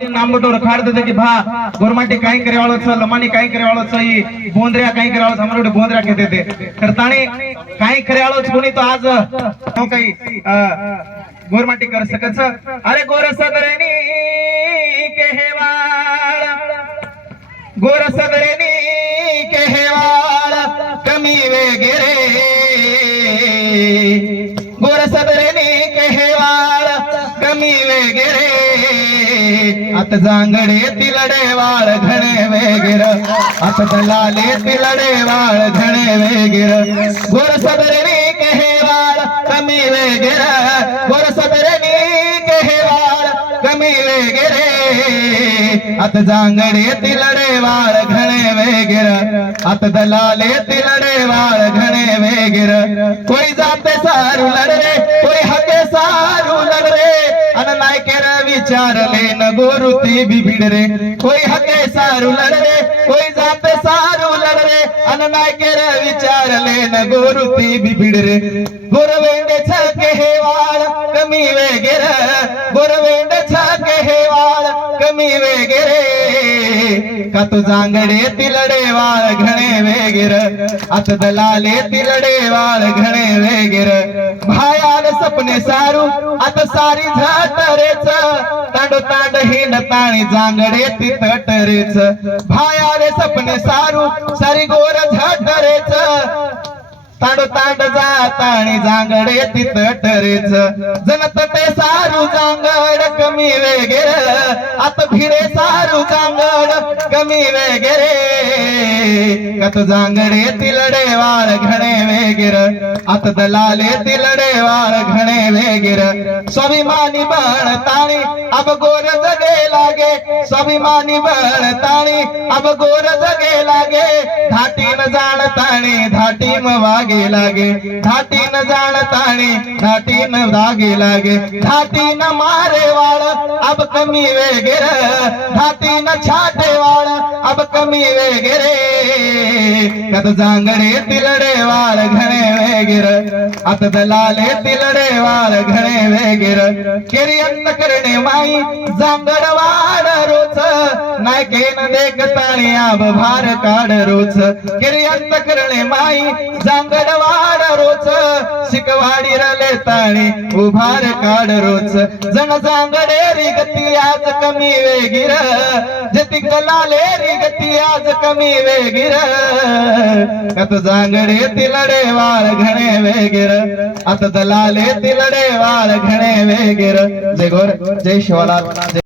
नामबटोर खाड़ते कि भा गोरमाटी काई करे वालो छ लमानी काई करे वालो छ ई बोंदरिया काई करे वालो छ हमरो बोंदरिया कहते थे करताणी काई करे वालो छ कोणी तो आज तो काही गोरमाटी कर सकत छ अरे गोर सदरेनी केहेवाळ गोर सदरेनी केहेवाळ कमी वेगेरे गोर सदरेनी केहेवाळ कमी वेगेरे आत जांगडे तिलडे वाळ घणे वेगिर आत दलाले तिलडे वाळ घणे वेगिर गोर सदरेनी केहेवाळ कमी वेगिर गोर सदरेनी केहेवाळ कमी वेगिर आत जांगडे तिलडे वाळ घणे वेगिर आत दलाले तिलडे वाळ घणे वेगिर कोई जाते सारू लड़रे कोई हके सारू लड़रे अन नायकेर विचारले न गोरुती बिबिडरे कोई हके सारू लड़रे कोई जाते सारू लड़रे अन नायकेर विचारले न गोरुती बिबिडरे गोरवेंडे छके हेवाळ कमी वेगेर गोरवेंडे छके हेवाळ कमी वेगेरे का तू जांगडे तिलडे वाळ घणे वेगेर आत दलाले तिलडे वाळ घणे वेगेर भायाल सपने सारू आत सारी झाटरेच तांडो तांड हिंड ताणी जांगडे तितटरेच भायाले सपने सारू सारी गोर झाटरेच तांडो तांड जाताणी जांगडे तितटरेच जनत ते सारू जांगड कमी वेगेर आत भिडे सारू जांगड कमी वेगेरे कत जांगडे तिलडे वाळ घणे वेगेर आत दलाले तिलडे वाळ घणे वेगेर स्वाभिमानी बण ताणी अब गोर जगे लागे स्वाभिमानी बण ताणी अब गोर जगे लागे धाटी न जाण ताणी धाटी म वागे लागे धाटी न जाण ताणी धाटी न वागे लागे धाटी न मारे वाळ अब कमी वेगेर धाटी न छाटे वाळ अब कमी वेगेरे कत जांगडे तिलडे वाळ घणे वेगेर आत दलाले तिलडे वाळ घणे वेगेर केरी अंत करणे माई जांगड वाड रोच नायकेन देखताणी आब भार काढ रोच केरी अंत करणे माई जांगड वाड रोच शिकवाडी रले ताणी उभार काढ रोच जन जांगडे री गती आज कमी वेगीर जती कलाले री गती आज कमी वेगीर कत जांगडे तिलडे वाळ घणे वेगीर आत दलाले तिलडे वाळ घणे वेगीर जय गोर जय शिवलाल।